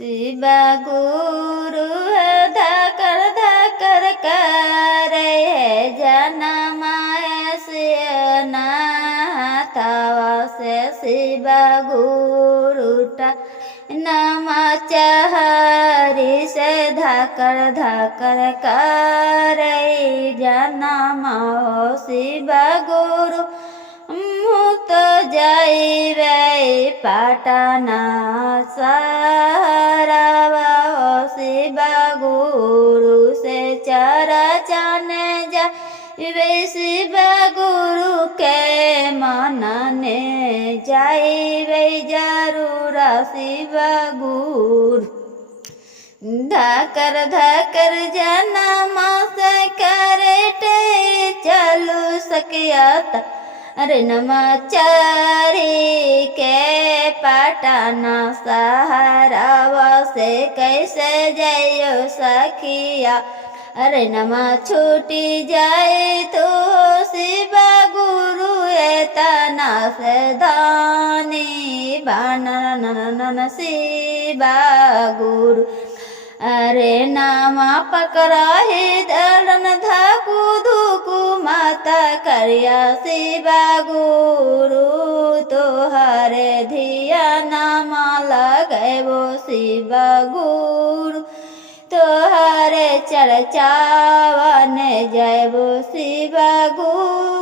शिव गुरु धाकर धाकर करे जन्म से नाथवा से शिव गुरु नमचहरि से धाकर धाकर करे जन्म शिव गुरु मुत जाइबे पाटना सारावा शिव गुरु से चरचन जाइबे शिव गुरु के मनने जाइबे जरूर शिव गुरु धाकर धाकर जन्म से करते चलू सकियात अरे नमचरी के पाटना सहारावा से कैसे जाइयो सखिया अरे नमा छूटी जाए तो शिव गुरु एतना से धानी बानन शिव गुरु अरे नामा पकड़ा ही दलन धाकू धूकू माता करिया शिव गुरु तोहरे धिया नामा लगैबो शिव गुरु तोहरे चर्चावन जयबो शिव गुरु।